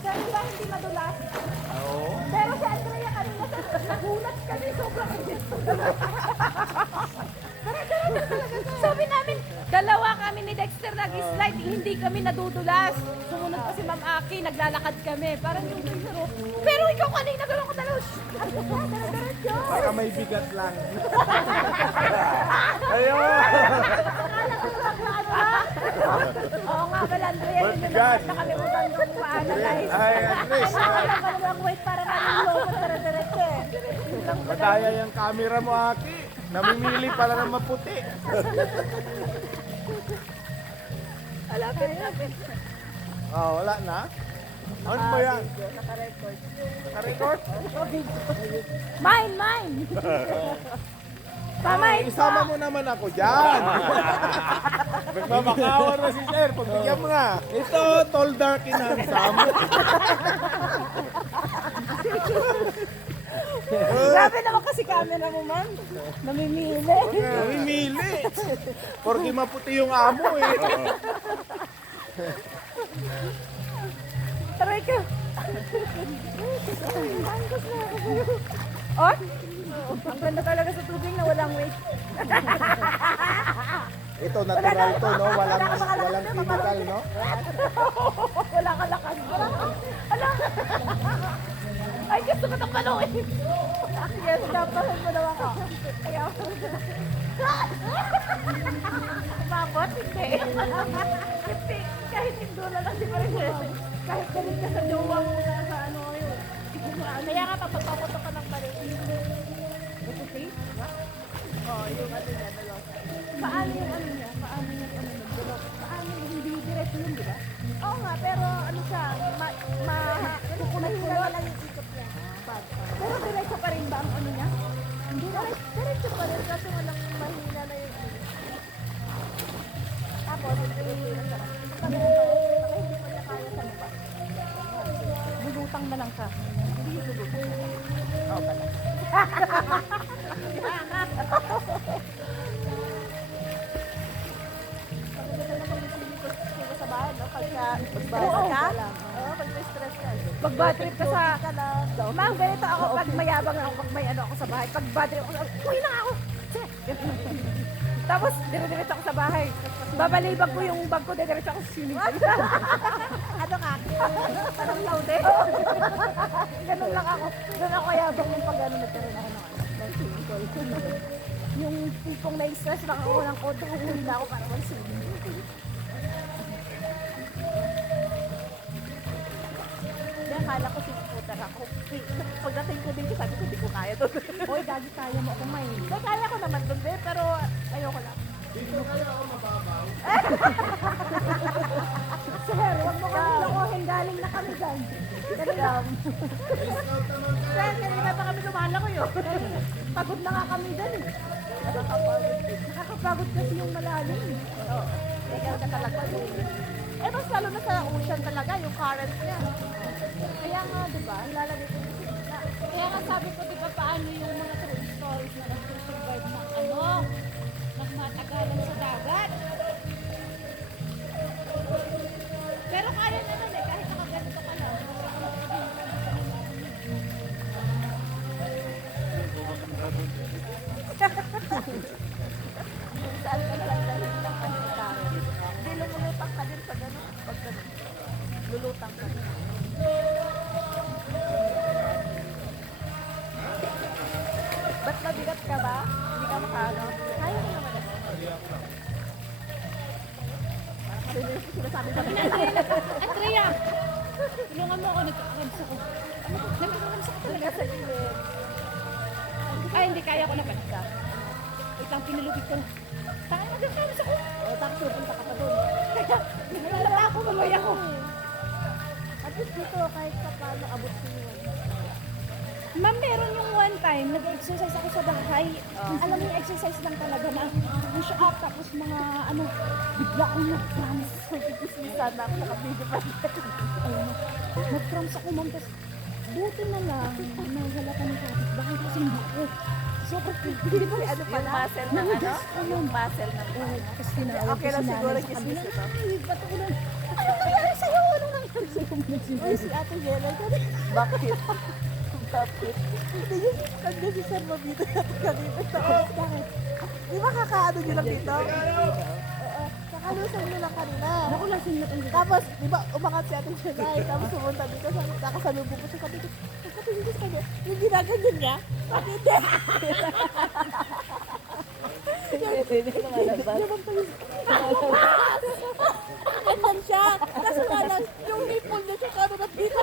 Dahil ba hindi madulas? Oo. Pero si Andrea kanina nagulat kami sobrang init. Sabi namin, dalawa kami ni Dexter nag-slide, hindi kami nadudulas. Sumunod pa si Ma'am Aki, naglalakad kami. Parang yung pero, pero ikaw kanina gano'n ka talos. Baka may bigat lang. Ayun! Oo nga pala, Andrea, yun yung nakalimutan kong ma-analyze. Ay, Andres. Alam ka naman, wait, para namin loko, diretso eh. Madaya yung camera mo, Aki. Namimili pala ng maputi. Alapit. Oh, wala na? Ano ba yan? Naka-record. Naka-record? Mine! Pamain Isama mo naman ako dyan. Nagmamakawan na si Sir. Pagbigyan mo nga. Ito, tall, dark, and handsome. Grabe naman kasi camera mo, ma'am. Namimili. Namimili. Porque maputi yung amo eh. Taray ka. Oh? Ang ganda talaga sa tubig na walang weight. Ito, natural to, no? Walang chemical, no? Wala ka lakas. Ala. Ay, gusto ko ng paluin. Yes, dapat mo daw ako. Kaya ako. Mabot, hindi. Hindi. Kahit hindi na lang si Maris. Kahit galit ka sa jowa mo na sa ano yun. Kaya nga papapakoto ka ng Maris. Okay? Oo, yung ano niya, dalawa. Paano yung ano niya? Paano yung ano niya? Paano yung hindi diretso yun, di ba? Oo nga, pero ano siya, kukunay-kulo lang yung ikot niya. Pero diretso pa rin ba ang ano niya? Hindi, diretso pa rin kasi walang mahina na yung ano. Tapos, hindi na siya. Sabi ko, hindi pa niya kaya sa lupa. Bulutang na lang siya. Hindi yung bulutang. Oo pala. Sa bahay, no? Pagka magbasa ka, pag may stress ka. Pag bad trip ka sa... Ma'am, ganito ako pag mayabang ako, pag may ano ako sa bahay. Pag bad trip ako, uwi na ako! Tapos, dire-diretso ako sa bahay. Babalibag ko yung bag ko, dire-diretso ako sa swimming pool. Ano ka? Parang laude? Ganun lang ako. Ganun ako yabang yung pag ano, nagkaroon ako ng swimming pool. Yung tipong na-stress, baka ako ng kodo, huli na ako para mag-swimming pool. Hindi, akala ko scooter ako. Pagdating ko din, sabi ko, hindi ko kaya doon. Oy, gagi, kaya mo kumain. Kaya ko naman doon, pero ayoko lang. Dito kayo ako mababaw. Sir, huwag mo kami lokohin, galing na kami dyan. Scam. Sir, kanina pa kami lumala ko yun. Pagod na nga kami dyan eh. Nakakapagod kasi yung malalim eh. Oo. Kaya ka talaga yung... Eh, mas lalo na sa ocean talaga, yung current niya. Kaya nga, di ba, lalagay ko yung na. Kaya nga sabi ko, di ba, paano yung mga true stories na nag-survive ng ano, nagmatagalan sa dagat. Pero kaya naman eh, kahit nakaganito ka lang. Saan ka lang dahil ng panitaro? Hindi, lumulutang ka din sa gano'n. Pag gano'n, lulutang ka din. Ba't mabigat ka ba? Hindi ka makaano? Kaya mo naman ako. Parang karinig ko sinasabi sa mga. Andrea! Tulungan mo ako, nagkakamsa ko. Nagkakamsa ko talaga sa Gilid. Ay, hindi kaya ko na pala. Itang pinalubig ko. Taka na, nagkakamsa ko. O, tapos pupunta ka pa doon. Nalala ako, mamaya ko. At least dito, kahit sa paano, abot ko yun. Ma'am, meron yung one time, nag-exercise ako sa bahay. Alam mo yung exercise lang talaga na push up, tapos mga ano, bigla akong nag-cramps. Sana ako nakabigyo pa rin. Nag-cramps ako, ma'am, tapos buti na lang, nahalata ni Kapit, bakit kasi hindi ko. Tapos Super creepy. Ano pa yung muscle ng ano? Yung muscle ng Tapos tinawag Okay ko lang si siguro nanay sa kismis kabila. ito. Ay, ba't ako lang? Ano nangyari sa'yo? Ano nangyari sa'yo? Uy, si Ate Jella. Bakit? Bakit? Hindi yung kanya si Sir Mabito natin kanina. Bakit? Di ba kakaano nyo lang dito? Oo. Kakalusan nyo lang kanina. Naku, lasing na itong Tapos, di ba, umangat si Ate Shanay. Tapos pumunta dito, nakasalubong ko siya. Sabi ko, nagkatingin ko sa kanya. Yung ginaganyan niya, bakit hindi? Hindi lumalabas. Ganyan siya. Kaso nga lang, yung nipple niya siya, kano na dito.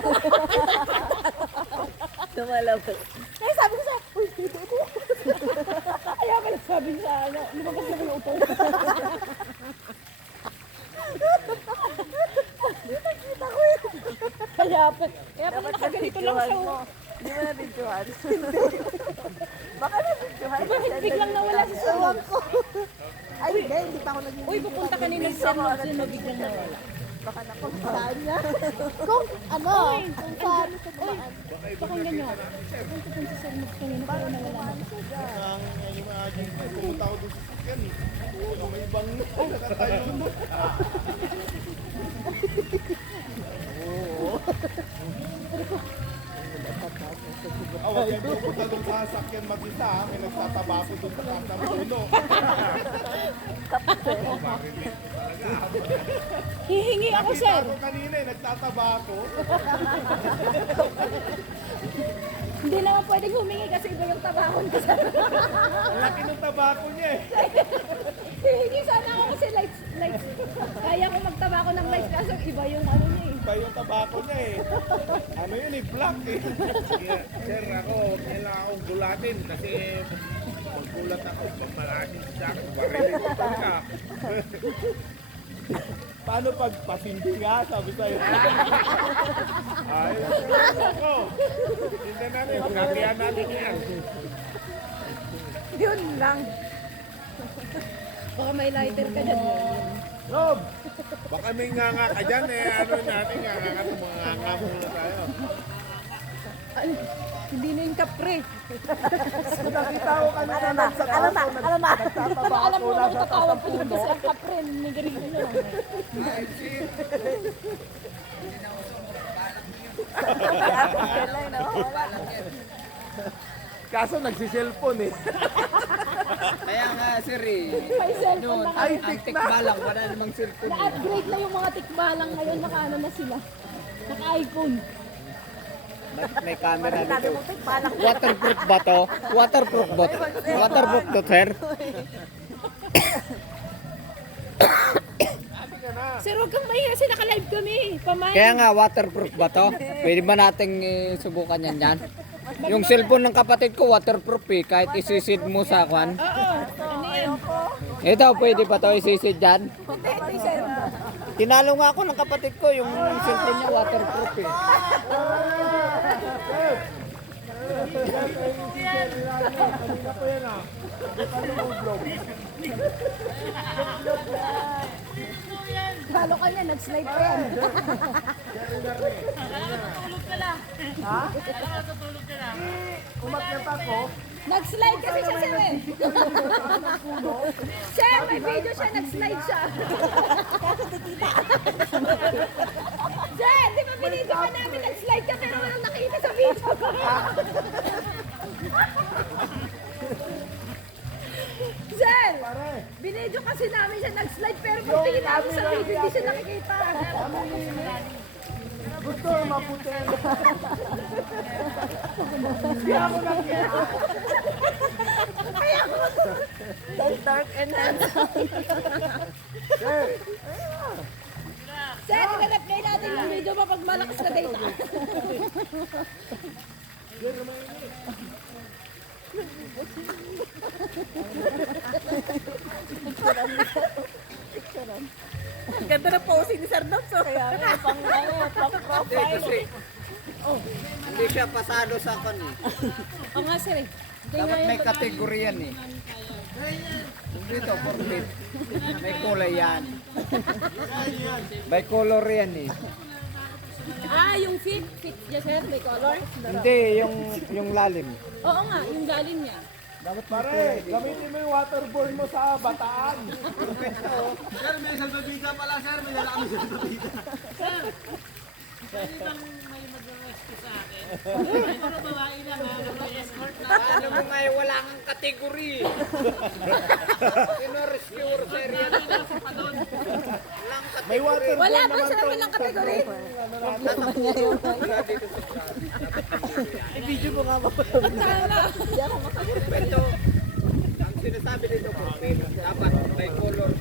Lumalabas. Kaya sabi ko siya, uy, dito ito. Kaya pala sabi niya, ano, lumabas na yung upo. Nakita ko yun. Kaya pala nakaganito lang siya. oh. Hindi mo na-videohan. Baka na-videohan. Bakit biglang nawala si Sir Ewan ko. Ay, hindi pa ako naging Uy, pupunta kanina si Sir Mobs yun, biglang nawala. Baka na kung saan niya. Kung ano, kung saan sa dumaan. Pakinggan niyo. Pupunta si Sir Mobs kanina pero nawala na. Ang imagine ko, pumunta ako doon sa sakyan. May ibang nakatayo mo. Huwag kayo pupunta doon sa sakyan mag-isa. May nagtatabako doon sa taas ng puno. Hihingi ako, Sir. Ako kanina nagtatabako. Hindi naman pwedeng humingi kasi iba yung tabakon ko, Sir. Ang laki ng tabako niya eh. Hihingi sana ako kasi lights. Kaya ko magtabako ng lights kaso iba yung ano niya eh. Iba yung tabako niya eh. Ano yun eh, black eh. Sir, ako, huwag niya lang akong gulatin kasi paggulat ako, pag malasin siya ako, barilin ko talaga. Paano pag pasindi nga, sabi sa'yo. Ay, ako. Hindi namin, kakayan natin yan. Yun lang. Baka may lighter ka dyan. Rob! Baka may nga ka dyan eh, ano natin, nga muna tayo. Hindi na yung kapre. Nakita ko kanina sa Alam na. Pero alam mo nang tatawag ko dito sa kapre. Nigarito niya lang. Ate Jella, no? Wala. Kaso nagsiselfone eh. Kaya nga sir eh, May cellphone na Ay, ang tikbalang, wala namang cellphone. Na-upgrade na yung mga tikbalang ngayon. Naka-ano na sila. Naka-iPhone. May camera Sabi dito. mo, tek, balak. Waterproof ba to? Waterproof ba to? Waterproof to sir? Sir, huwag kang mahiya kasi naka-live kami. Pamay. Kaya nga waterproof ba to? Pwede ba nating subukan yan yan? Yung cellphone ng kapatid ko waterproof eh, kahit isisid mo sa kwan. Oo. Ano yan? Ito, pwede ba to isisid dyan? Tinalo nga ako ng kapatid ko, yung cellphone niya waterproof eh. Kanina ko yan ah. Lalo ka niya, nag-slide pa yan. Umakyat ako. Nag-slide kasi siya, sir eh. Sir, may video siya, nag-slide siya. Sir, di ba binidyo ka namin, nag-slide ka pero walang nakita sa video ko. Sir, binidyo kasi namin siya, nag-slide pero pag tingin namin sa video, hindi siya nakikita. Gusto maputi. Hindi ako nakita. Dark and handsome. Sir, ganap kayo natin yung video mo pag malakas na data. Ang ganda na posing ni Sir Dots. Kaya nga, pang Hindi, profile. kasi hindi siya pasado sa kwan eh. Oo nga, sir eh. Dapat may kategorya yan eh. Dito, forfeit. May kulay yan. May color yan eh. Ah, yung fit niya, sir, may color. Hindi, yung lalim. Oo nga, yung galing niya. Pare, gamitin mo yung waterborne mo sa Bataan. Sir, may salbabida pala, sir. May lalaki salbabida. Ano mo nga wala kang kategory. Rescue sir yan. May waterborne Wala pa naman siya naman ng kategory. I-video mo nga ba? Ito, ang sinasabi dito po, dapat may color.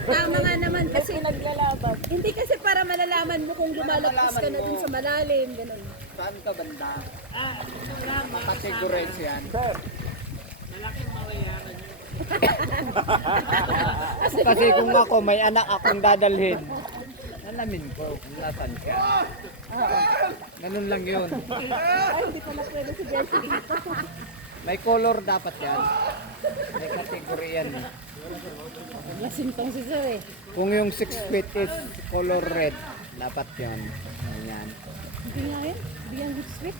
Tama nga naman kasi Naglalaban. hindi kasi para malalaman mo kung lumalagpas ka na dun sa malalim, ganun. Saan ka banda? Categorize yan. Kasi kung ako may anak akong dadalhin, alamin ko kung nasan siya. Ganun lang yun. Ay, hindi ko na pwede si Jessie dito. May color dapat yan. May category yan. Lasing tong si Sir eh. Kung yung 6 feet is color red, dapat yun. Ayan. Hindi nga yun. Hindi yan good sweet.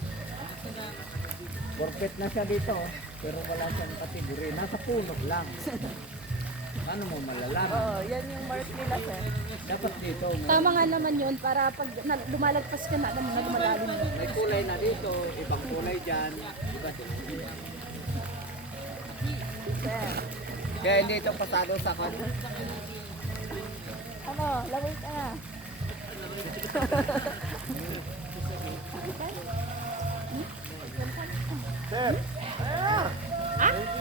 4 feet na siya dito, oh. Pero wala siyang category. Nasa puno lang. Paano mo malalaman? Oo, yan yung mark nila, sir. Dapat dito. Tama nga naman yun para pag lumalagpas ka na, alam mo na lumalalim mo. May kulay na dito, ibang kulay dyan. Iba Sir. Kaya hindi ito pasado sa kanya. Ano, laway ka na.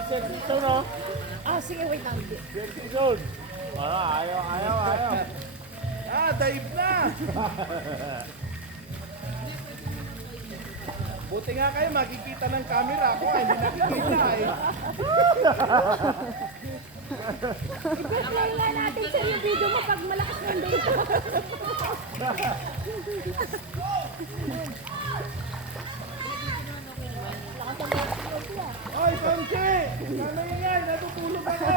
Sir, ito no? Ah, sige, wait lang. Safety zone. Ayaw. Dive na! Buti nga kayo, makikita ng camera. Ako hindi nakikita eh. I-play nga natin sir yung video mo pag malakas ng data. Oy, Pamsi! Ano yan? Natutulog ako!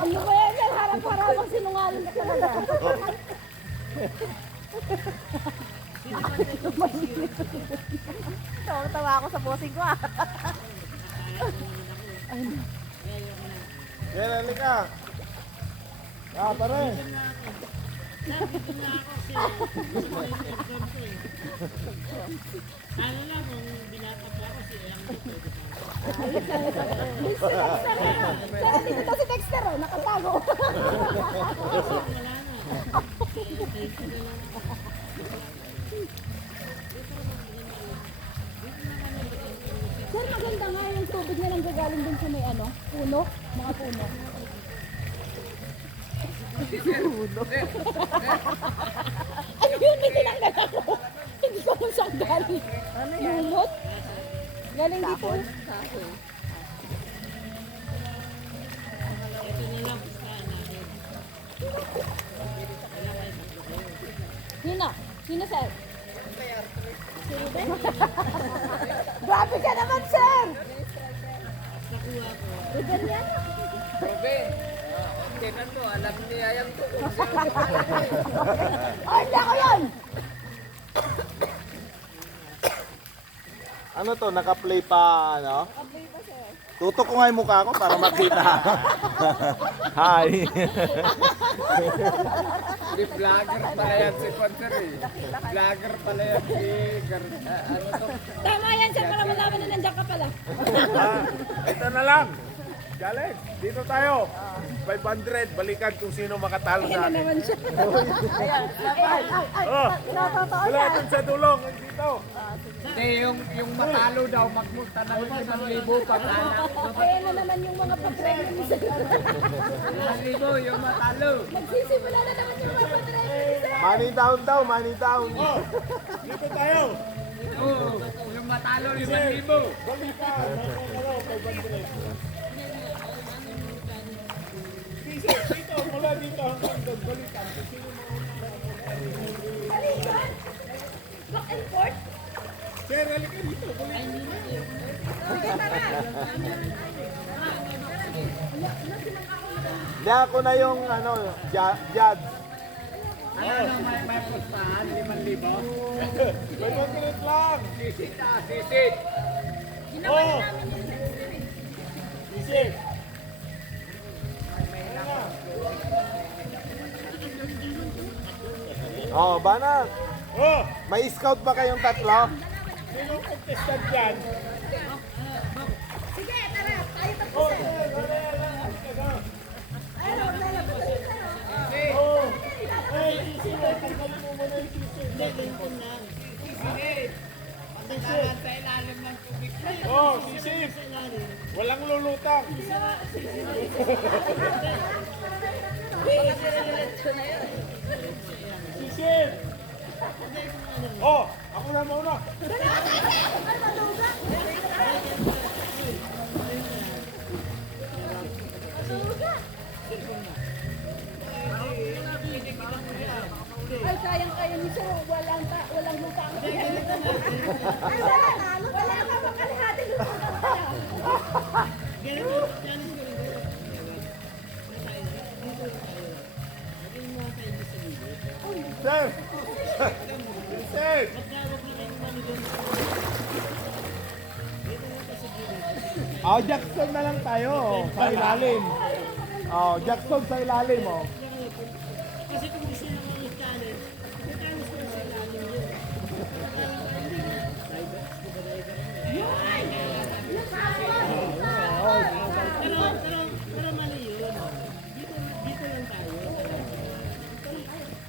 Ano ba yan? Sir? Harap-harap sinungaling ka talaga. Tawa ako sa bossing ko ah. Yan, halika. Pare. Sir, dito si Dexter oh, nakatago. Sir, maganda nga yung tubig na nanggagaling dun sa may ano, puno, mga puno. Ano yun? Hindi lang ako. Hindi ko kung saan galing. Ano yan? Lumot? Galing dito. Sino? Sino, sir? Si Ruben? Grabe ka naman, sir! Ruben yan? Ruben, tinan mo, alam niya yung tukong. Oh, hindi ako yun! Ano to? Naka-play pa, ano? Tutok ko nga yung mukha ko para makita. Hi! Di vlogger pala yan si Sponsor eh. Vlogger pala yan si ano to? Tama yan, sir, para malaman na nandiyan ka pala. Ito na lang. Galing, dito tayo. 500, balikan kung sino makatalo Kaya sa na akin. naman siya. Ayan, ay, Oh, natotoo wala yan. dun sa dulong, dito. Hindi, yung matalo daw magmunta ng 5,000 pag anak. Kaya na naman yung mga pag-training ni sir. 5,000 yung matalo. Magsisimula na naman yung mga pag-training ni sir. Money down daw, money down. Dito tayo. Oo, yung matalo 5,000. Balikan, ano, 500. Dito, mula dito hanggang doon, balikan. Kung sino Balikan! Back and forth? Sir, halika dito, balikan. Hindi ako na yung ano, judge. May pustahan, 5,000. 500 lang. Sisit na, sisit. Oh! Sisig. Oh, Banat. Oh! May scout ba kayong tatlo? Sinong contestant dyan? Sige, tara, tayo tapos Oh, Oh! Ay, sisig. Tanggalin mo muna yung sisig. Oh, sisig. Walang lulutang. Sisig. Oh, ako na muna. Ay, kayang-kaya ni Sir, walang lupa ang Ay, wala ka makalihati lupa. Sir! Sir! Oh, Jackson na lang tayo sa ilalim. Oh, Jackson sa ilalim, oh. Kasi kung gusto nyo ng challenge, challenge ko sa ilalim yun. Pero mali yun. Dito lang tayo.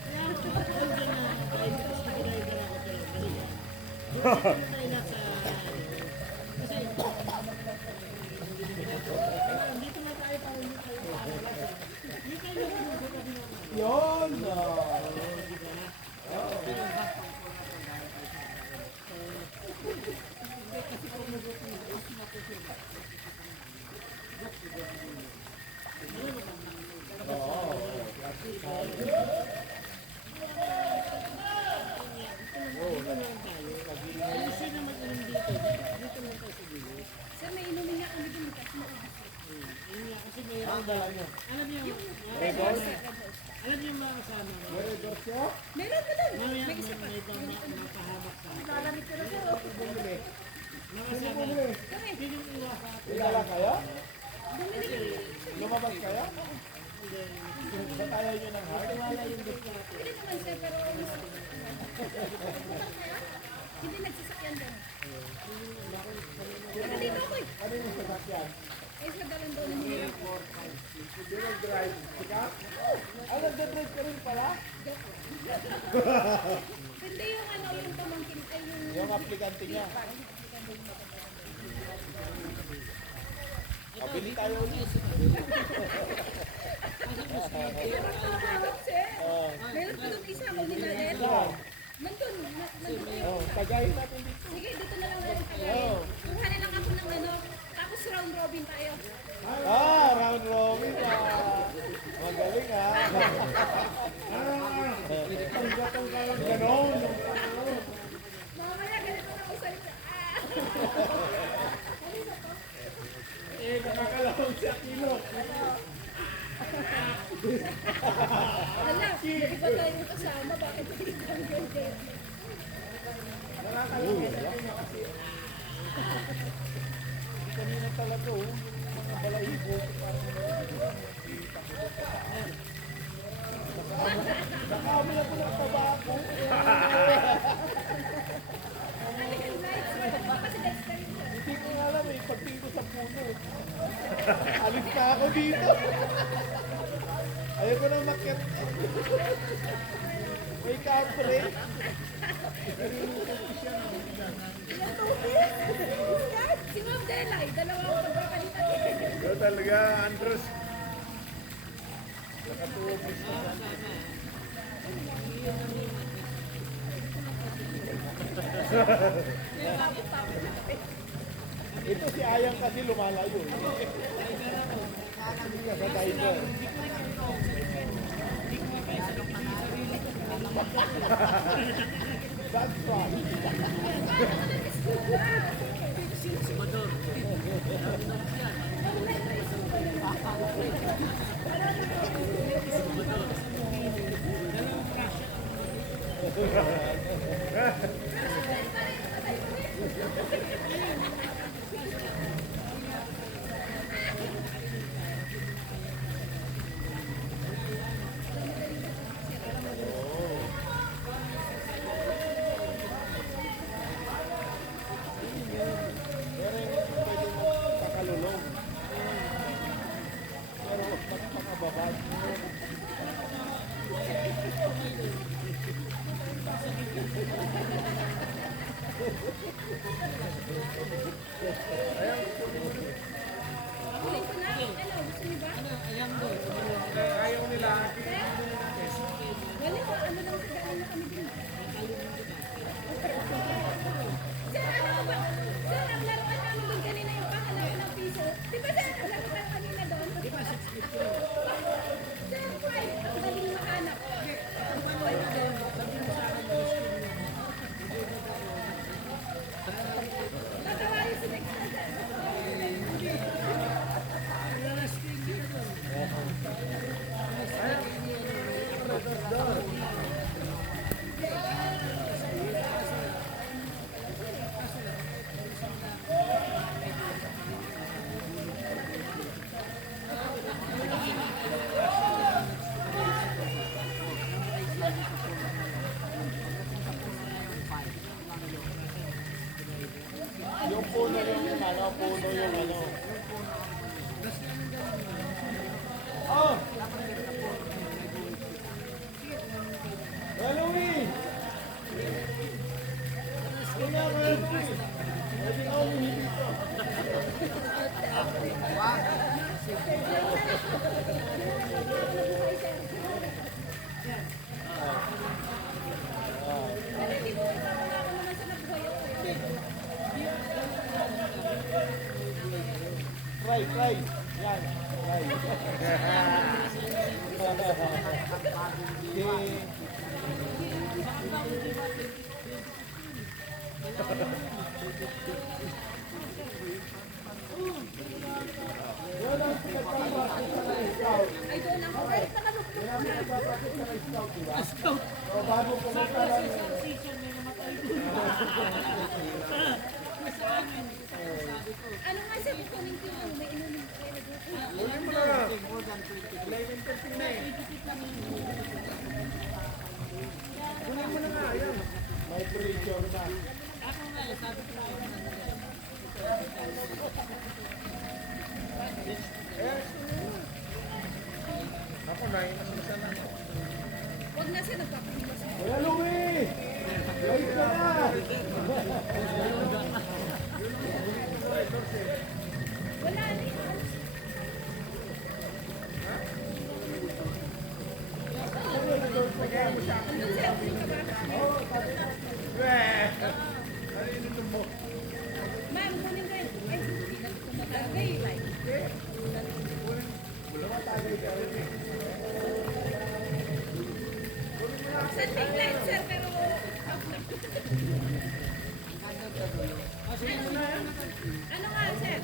Kaya ako na kahit kasi driver ako pero mali yan. Tayo nasa kasi dito na tayo para hindi tayo hindi tayo nagbubukas ng Yun! Sir, may inumin nga kami dun kasi alam niyo yung mga kasama ko. meron pa dun. Mamaya may mapahamak sa akin. Mga kasama. Sino iwasan? Kilala kayo? Lumabas kayo? Ba't ayaw nyo ng heart? Hindi naman sir, pero hindi nagsasakyan din. Pero dito ako eh. Ano yung sasakyan? Ay, sa dalan doon ng hirap. Hindi nag-drive. Sika? Ah, nag-drive ka rin pala? Hindi yung ano, yung pamangkin, ay yung... Yung aplikante niya. Pabili tayo ulit. Meron pa doon isa ako ni Nadet. Nandun, nandun yung... Oh, tagayin natin dito. Sige, dito na lang natin tayo. Kuhanin lang ako ng ano, tapos round robin tayo. Ah, round robin pa. Magaling ah. Ang gatong kalang ganon. Mamaya, ganito na ako sa'yo. Eh, nakakalawang sa kilo. Hala, iba tayo kasama. Bakit hindi kang ganyan? Kanina talaga oh. Mga balahibo. Nakaamoy ako ng tabako. Hindi ko nga alam eh. Pagtingin ko sa puno. Alis na ako dito. Ayaw ko na makyat. May kapre. Si Ma'am Delay, dalawang pagpapalitan. Ito talaga, Andres. Ito si Ayang kasi lumalayo. Hindi ka sa diver. That's why. Pakalulong. Pero pakababa. Ayaw nila. Yung puno yung ano, puno yung ano. Oh! Louie! Kaya ka, Louie! Pwede ka umihi dito. Try. Yan. Try. Ano nga siya, kukunin ko yung may inumin ko kayo. Kunin mo na. 11:13 na eh. Kunin mo na nga. Ayan. May pressure na. Ako na, inasalita na. Huwag na siya nagpapahilas. Kuya Louie! Late ka na! Wala na yun. Ma'am, kunin ko yun. Ay, hindi na tumatagay. Sir, take light, sir, pero... Ano nga, sir?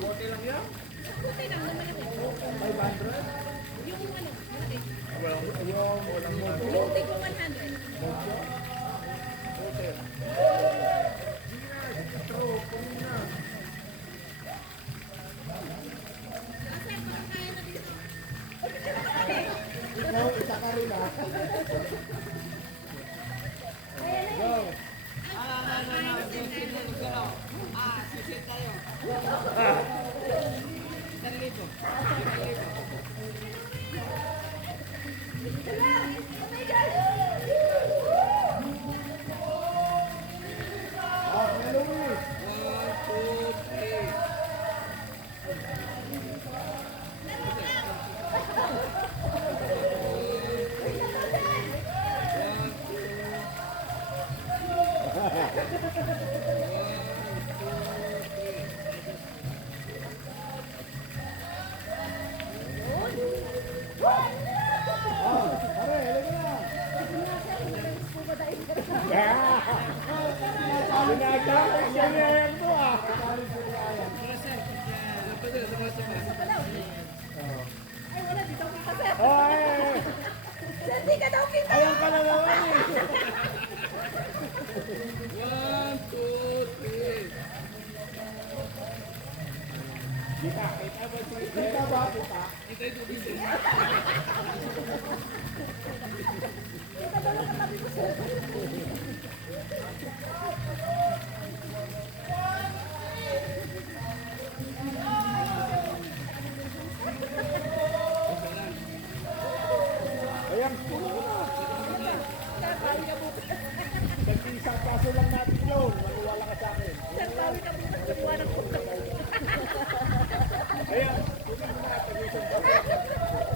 Bote lang yan? Puti lang, naman ako. 500? Yung ano, malaki. Walang bote. Yung tigong 100. Ikaw, isa ka rin ah. Ah, Kuya Louie. Pinagkakit siya niya yan to ah. Ay, wala, dito kita, sir. Oh, Hindi ka daw kita. Ayan ka na naman eh. 1, 2, 3. Kita ba kita? Ayan, puno na. Isang kaso lang natin yun. Maniwala ka sa akin. Sir, bawi ka bukas. Iwanan ko. Ayan, puno mo na. Pag-isang kaso.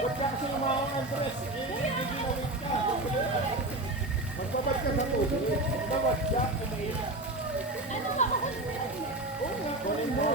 Ba't ka kasi mga Andres? Hindi ginawin ka. Magbabad ka sa tubig. Magbabad ka. Umainit. Kunin mo.